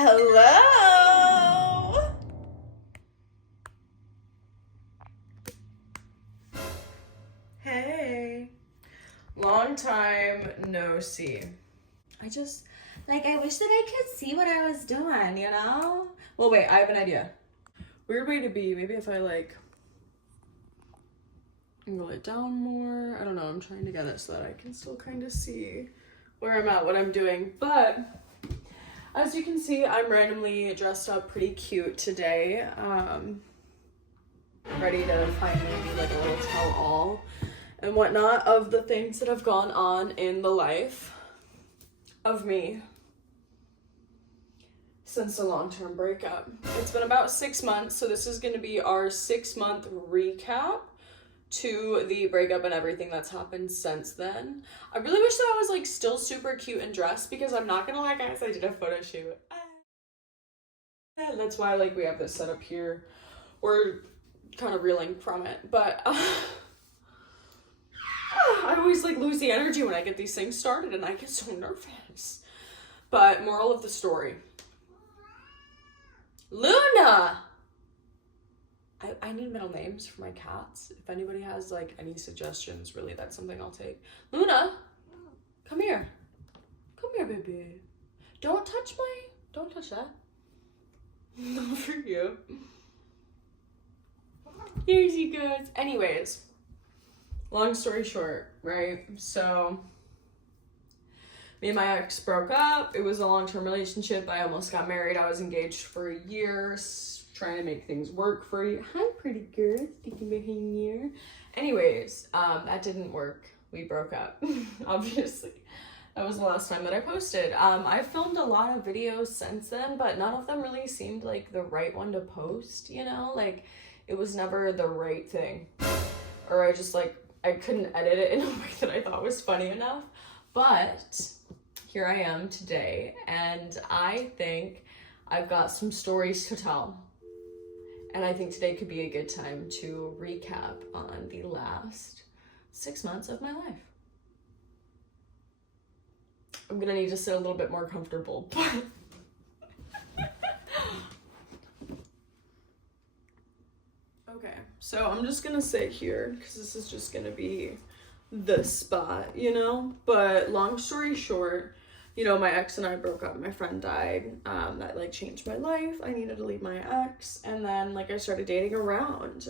Hello. Hey. Long time no see. I just, I wish that I could see what I was doing, you know? Well, wait, I have an idea. Weird way to be. Maybe if I, angle it down more. I don't know. I'm trying to get it so that I can still kind of see where I'm at, what I'm doing. But as you can see, I'm randomly dressed up pretty cute today. Ready to finally be like a little tell-all and whatnot of the things that have gone on in the life of me since the long-term breakup. It's been about 6 months, so this is going to be our 6-month recap to the breakup and everything that's happened since then. I really wish that I was still super cute and dressed, because I'm not gonna lie, guys, I did a photo shoot. That's why we have this set up here. We're kind of reeling from it, but I always lose the energy when I get these things started, and I get so nervous. But moral of the story, Luna. I need middle names for my cats. If anybody has any suggestions, really, that's something I'll take. Luna, come here. Come here, baby. Don't touch that. Not for you. Here she goes. Anyways, long story short, right? So me and my ex broke up. It was a long-term relationship. I almost got married. I was engaged for a year, trying to make things work for you. Hi, pretty girl. Sticking behind here. Anyways, that didn't work. We broke up, obviously. That was the last time that I posted. I filmed a lot of videos since then, but none of them really seemed like the right one to post, you know? It was never the right thing. Or I just I couldn't edit it in a way that I thought was funny enough. But here I am today, and I think I've got some stories to tell. And I think today could be a good time to recap on the last 6 months of my life. I'm gonna need to sit a little bit more comfortable, but okay, so I'm just gonna sit here because this is just gonna be the spot, you know? But long story short, my ex and I broke up. My friend died. That changed my life. I needed to leave my ex, and then I started dating around.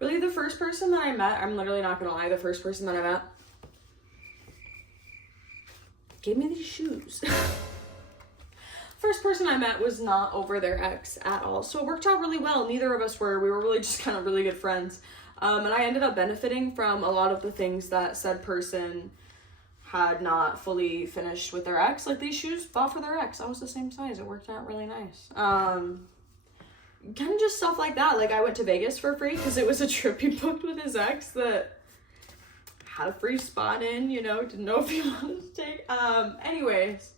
Really, the first person that I met, I'm literally not gonna lie, the first person that I met gave me these shoes. First person I met was not over their ex at all, so it worked out really well. Neither of us were. We were really just kind of really good friends, and I ended up benefiting from a lot of the things that said person had not fully finished with their ex. These shoes bought for their ex. I was the same size. It worked out really nice. Kind of just stuff like that. I went to Vegas for free because it was a trip he booked with his ex that had a free spot in, didn't know if he wanted to take. Anyways,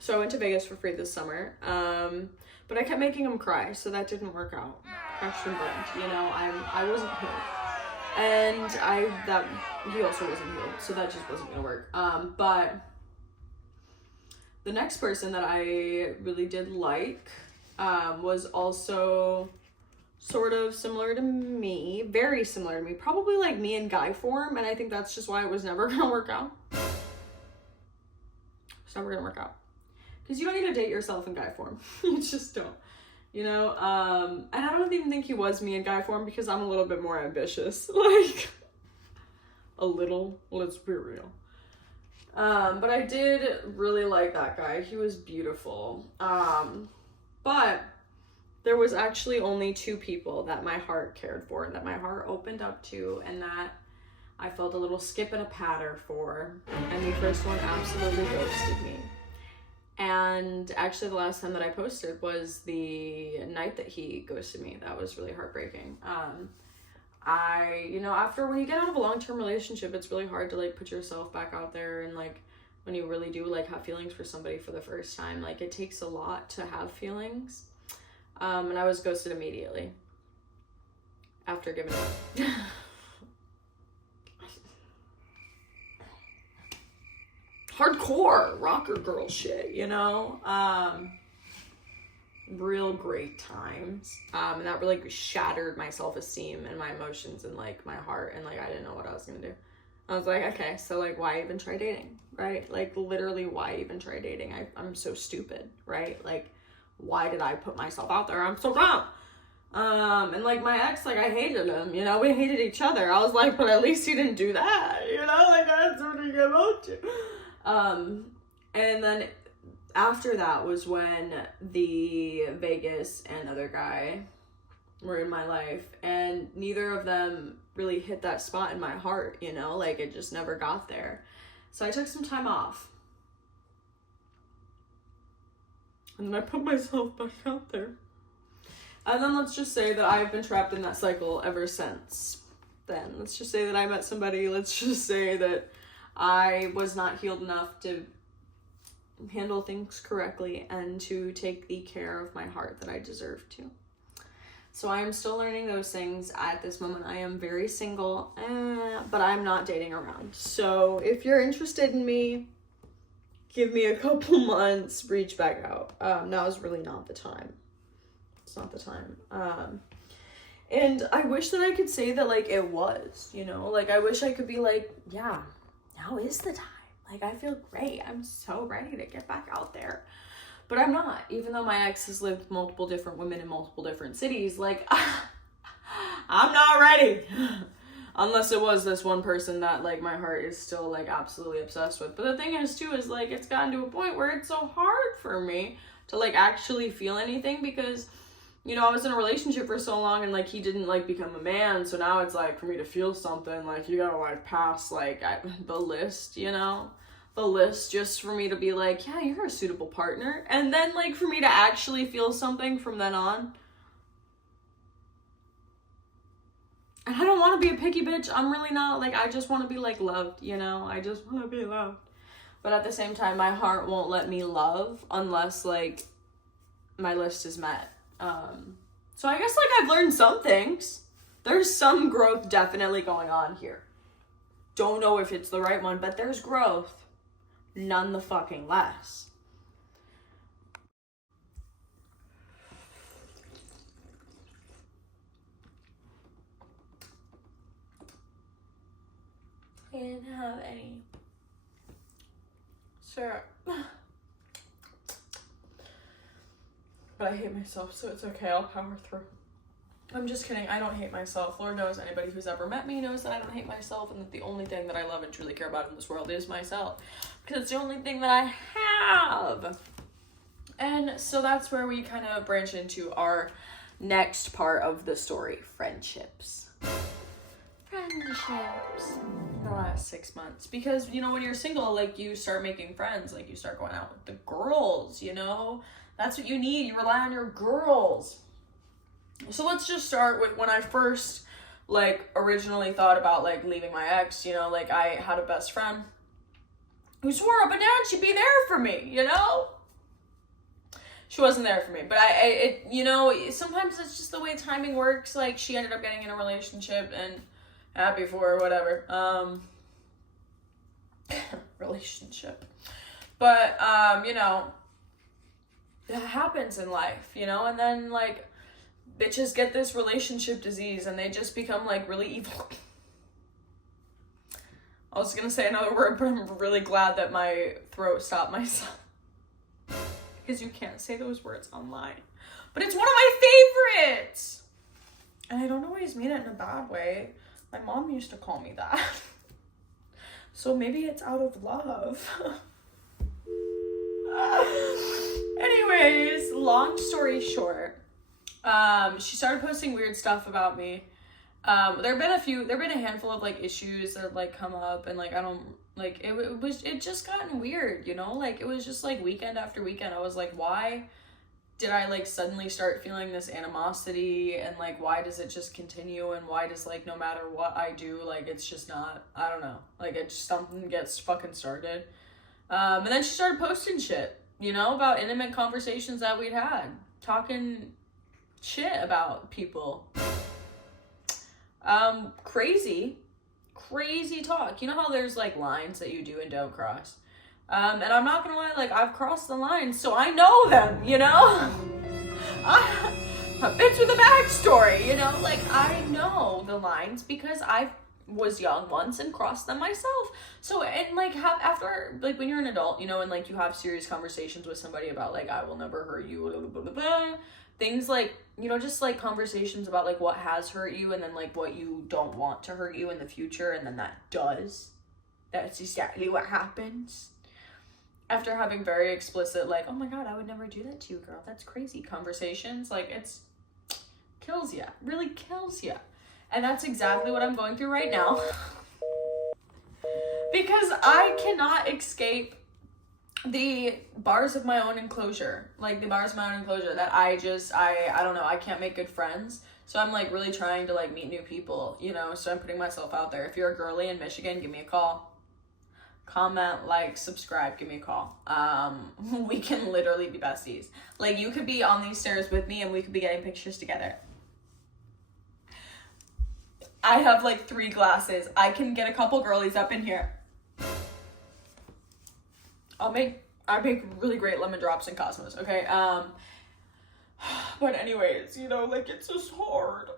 so I went to Vegas for free this summer. But I kept making him cry, so that didn't work out. Crashed and burned, I wasn't healed. And he also wasn't healed, so that just wasn't gonna work. But the next person that I really did was also sort of similar to me, very similar to me, probably me in guy form, and I think that's just why it was never gonna work out. It's never gonna work out. Because you don't need to date yourself in guy form. You just don't. And I don't even think he was me in guy form, because I'm a little bit more ambitious. A little, let's be real. But I did really like that guy. He was beautiful. But there was actually only 2 people that my heart cared for, that my heart opened up to, and that I felt a little skip and a patter for. And the first one absolutely ghosted me. And actually the last time that I posted was the night that he ghosted me. That was really heartbreaking. After when you get out of a long-term relationship, it's really hard to put yourself back out there, and when you really do have feelings for somebody for the first time, it takes a lot to have feelings. And I was ghosted immediately after giving up. hardcore rocker girl shit, you know? Real great times. And that really shattered my self-esteem and my emotions and like my heart, and like I didn't know what I was gonna do. I was like, okay, so like why even try dating, right? Like literally why even try dating? I'm so stupid, right? Like why did I put myself out there? I'm so dumb. And like my ex, like I hated him, you know, we hated each other. I was like, but at least he didn't do that, you know, like that's what we get up to. And then after that was when the Vegas and other guy were in my life, and neither of them really hit that spot in my heart, you know, like it just never got there. So I took some time off. And then I put myself back out there. And then let's just say that I've been trapped in that cycle ever since then. Let's just say that I met somebody. Let's just say that I was not healed enough to handle things correctly and to take the care of my heart that I deserve to. So I am still learning those things at this moment. I am very single, but I'm not dating around. So if you're interested in me, give me a couple months, reach back out. Now is really not the time. It's not the time. And I wish that I could say that like it was, you know, like I wish I could be like, yeah, now is the time. Like I feel great. I'm so ready to get back out there. But I'm not, even though my ex has lived with multiple different women in multiple different cities, like, I'm not ready. Unless it was this one person that, like, my heart is still, like, absolutely obsessed with. But the thing is, too, is, like, it's gotten to a point where it's so hard for me to, like, actually feel anything because, you know, I was in a relationship for so long and, like, he didn't, like, become a man. So now it's, like, for me to feel something, like, you gotta, like, pass, like, the list, you know? The list just for me to be like, yeah, you're a suitable partner. And then like for me to actually feel something from then on. And I don't want to be a picky bitch. I'm really not. Like, I just want to be like loved, you know? I just want to be loved. But at the same time, my heart won't let me love unless like my list is met. So I guess like I've learned some things. There's some growth definitely going on here. Don't know if it's the right one, but there's growth. None the fucking less. I didn't have any syrup. But I hate myself, so it's okay. I'll power through. I'm just kidding. I don't hate myself. Lord knows anybody who's ever met me knows that I don't hate myself, and that the only thing that I love and truly care about in this world is myself. Because it's the only thing that I have. And so that's where we kind of branch into our next part of the story. Friendships. Friendships. The last 6 months. Because, you know, when you're single, like, you start making friends. Like, you start going out with the girls, you know? That's what you need. You rely on your girls. So let's just start with when I first, like, originally thought about, like, leaving my ex, you know, like, I had a best friend who swore up and down she'd be there for me, you know? She wasn't there for me, but you know, sometimes it's just the way timing works. Like, she ended up getting in a relationship, and happy for her, whatever, relationship. But, you know, that happens in life, you know, and then, like, bitches get this relationship disease and they just become like really evil. I was gonna say another word, but I'm really glad that my throat stopped myself. Because you can't say those words online. But it's one of my favorites! And I don't always mean it in a bad way. My mom used to call me that. So maybe it's out of love. Anyways, long story short. She started posting weird stuff about me. There've been a handful of like issues that like come up, and like I don't like it just gotten weird, you know? Like it was just like weekend after weekend. I was like, why did I like suddenly start feeling this animosity, and like why does it just continue, and why does like no matter what I do, like it's just not, I don't know, like it just something gets fucking started. And then she started posting shit, you know, about intimate conversations that we'd had, talking shit about people. Crazy talk. You know how there's like lines that you do and don't cross? And I'm not gonna lie, like, I've crossed the line, so I know them, you know? A bitch with a backstory, you know? Like, I know the lines because I was young once and crossed them myself. So, and like, after, like, when you're an adult, you know, and like, you have serious conversations with somebody about, like, I will never hurt you, blah, blah, blah, blah, things like, you know, just like conversations about like what has hurt you and then like what you don't want to hurt you in the future, and then that does. That's exactly what happens. After having very explicit, like, oh my God, I would never do that to you, girl. That's crazy. Conversations, like, it's kills ya. Really kills ya. And that's exactly what I'm going through right now. Because I cannot escape the bars of my own enclosure. Like, the bars of my own enclosure that I don't know, I can't make good friends. So I'm, like, really trying to, like, meet new people, you know? So I'm putting myself out there. If you're a girly in Michigan, give me a call. Comment, like, subscribe, give me a call. We can literally be besties. Like, you could be on these stairs with me and we could be getting pictures together. I have like 3 glasses. I can get a couple girlies up in here. I make really great lemon drops and Cosmos, okay? But anyways, you know, like, it's just hard.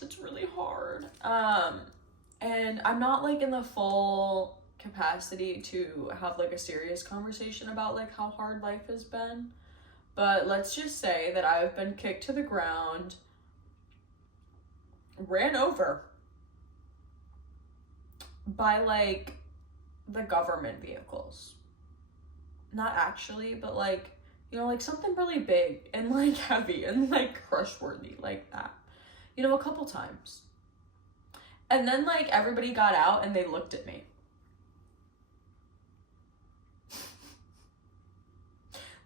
It's really hard. And I'm not like in the full capacity to have like a serious conversation about like how hard life has been. But let's just say that I've been kicked to the ground, ran over by like the government vehicles. Not actually, but like, you know, like something really big and like heavy and like crush worthy like that, you know, a couple times. And then like everybody got out and they looked at me.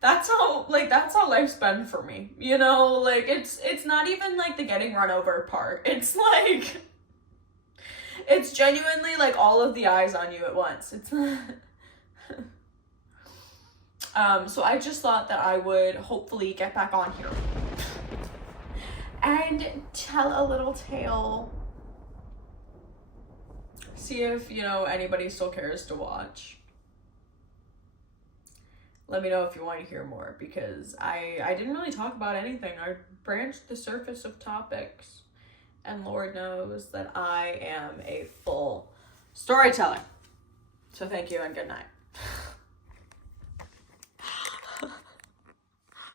That's how life's been for me, you know? Like, it's not even like the getting run over part. It's like, it's genuinely like all of the eyes on you at once. It's not. So I just thought that I would hopefully get back on here and tell a little tale. See if, you know, anybody still cares to watch. Let me know if you want to hear more, because I didn't really talk about anything. I branched the surface of topics, and Lord knows that I am a full storyteller. So thank you and good night.